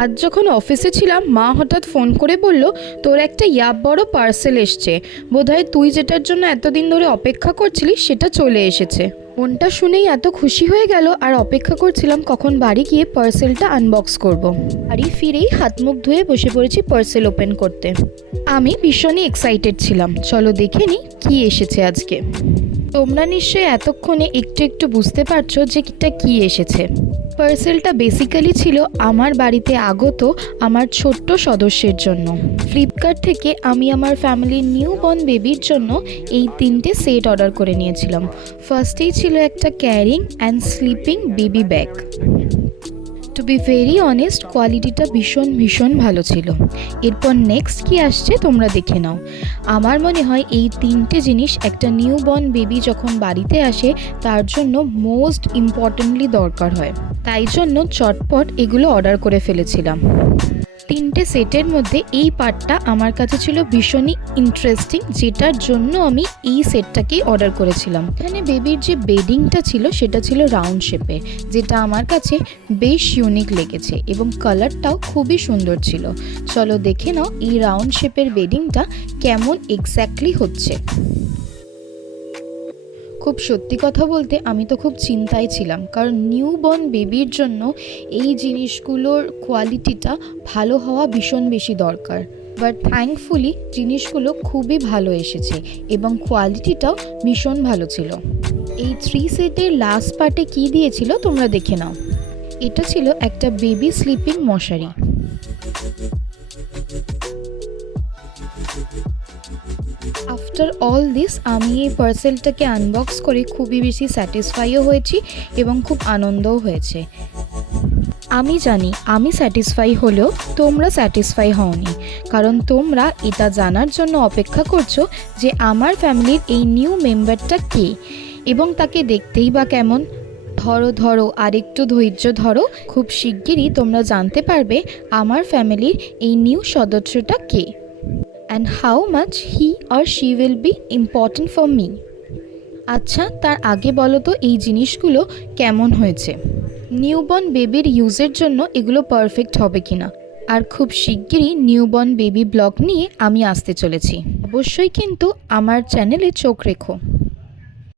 আজ যখন অফিসে ছিলাম মা হঠাৎ ফোন করে বলল, তোর একটা ইয়াব বড় পার্সেল এসছে, বোধহয় তুই যেটার জন্য এতদিন ধরে অপেক্ষা করছিলিস সেটা চলে এসেছে। মনটা শুনেই এত খুশি হয়ে গেল, আর অপেক্ষা করছিলাম কখন বাড়ি গিয়ে পার্সেলটা আনবক্স করব। বাড়ি ফিরেই হাত মুখ ধুয়ে বসে পড়েছি পার্সেল ওপেন করতে। আমি ভীষণই এক্সাইটেড ছিলাম। চলো দেখে নিই কী এসেছে আজকে। তোমরা নিশ্চয়ই এতক্ষণে একটু একটু বুঝতে পারছো যে এটা কী এসেছে। পার্সেলটা বেসিক্যালি ছিল আমার বাড়িতে আগত আমার ছোট্ট সদস্যের জন্য। ফ্লিপকার্ট থেকে আমি আমার ফ্যামিলির নিউবর্ন বেবির জন্য এই 3টে সেট অর্ডার করে নিয়েছিলাম। ফার্স্টেই ছিল একটা carrying and sleeping baby bag. To be very honest, কোয়ালিটিটা ভীষণ ভালো ছিল। এরপর নেক্সট কি আসছে তোমরা দেখে নাও। আমার মনে হয় এই 3টে জিনিস একটা নিউবর্ন বেবি যখন বাড়িতে আসে তার জন্য মোস্ট ইম্পর্টেন্টলি দরকার হয়, তাই জন্য চটপট এগুলো অর্ডার করে ফেলেছিলাম। 3টে সেটের মধ্যে এই পার্টটা আমার কাছে ছিল ভীষণই ইন্টারেস্টিং, যেটার জন্য আমি এই সেটটাকেই অর্ডার করেছিলাম। এখানে বেবির যে বেডিংটা ছিল সেটা ছিল রাউন্ড শেপে, যেটা আমার কাছে বেশ ইউনিক লেগেছে এবং কালারটাও খুবই সুন্দর ছিল। চলো দেখে নাও এই রাউন্ড শেপের বেডিংটা কেমন এক্স্যাক্টলি হচ্ছে। খুব সত্যি কথা বলতে আমি তো খুব চিন্তায় ছিলাম, কারণ নিউবর্ন বেবির জন্য এই জিনিসগুলোর কোয়ালিটিটা ভালো হওয়া ভীষণ বেশি দরকার। বাট থ্যাঙ্কফুলি জিনিসগুলো খুবই ভালো এসেছে এবং কোয়ালিটিটাও ভীষণ ভালো ছিল। এই 3 সেটের লাস্ট পার্টে কী দিয়েছিল তোমরা দেখে নাও। এটা ছিল একটা বেবি স্লিপিং মশারি। আফটার অল দিস আমি এই পার্সেলটাকে আনবক্স করে খুবই বেশি স্যাটিসফাইও হয়েছি এবং খুব আনন্দও হয়েছে। আমি জানি আমি স্যাটিসফাই হলেও তোমরা স্যাটিসফাই হওনি, কারণ তোমরা এটা জানার জন্য অপেক্ষা করছো যে আমার ফ্যামিলির এই নিউ মেম্বারটা কে এবং তাকে দেখতেই বা কেমন। ধরো আর একটু ধৈর্য ধরো, খুব শিগগিরই তোমরা জানতে পারবে আমার ফ্যামিলির এই নিউ সদস্যটা কে and how much he or she will be important for me. আচ্ছা, তার আগে বলো তো এই জিনিসগুলো কেমন হয়েছে। নিউবর্ন বেবির ইউজের জন্য এগুলো পারফেক্ট হবে কিনা। আর খুব শিগগিরই নিউবর্ন বেবি ব্লগ নিয়ে আমি আসতে চলেছি। অবশ্যই কিন্তু আমার চ্যানেলে চোখ রেখো।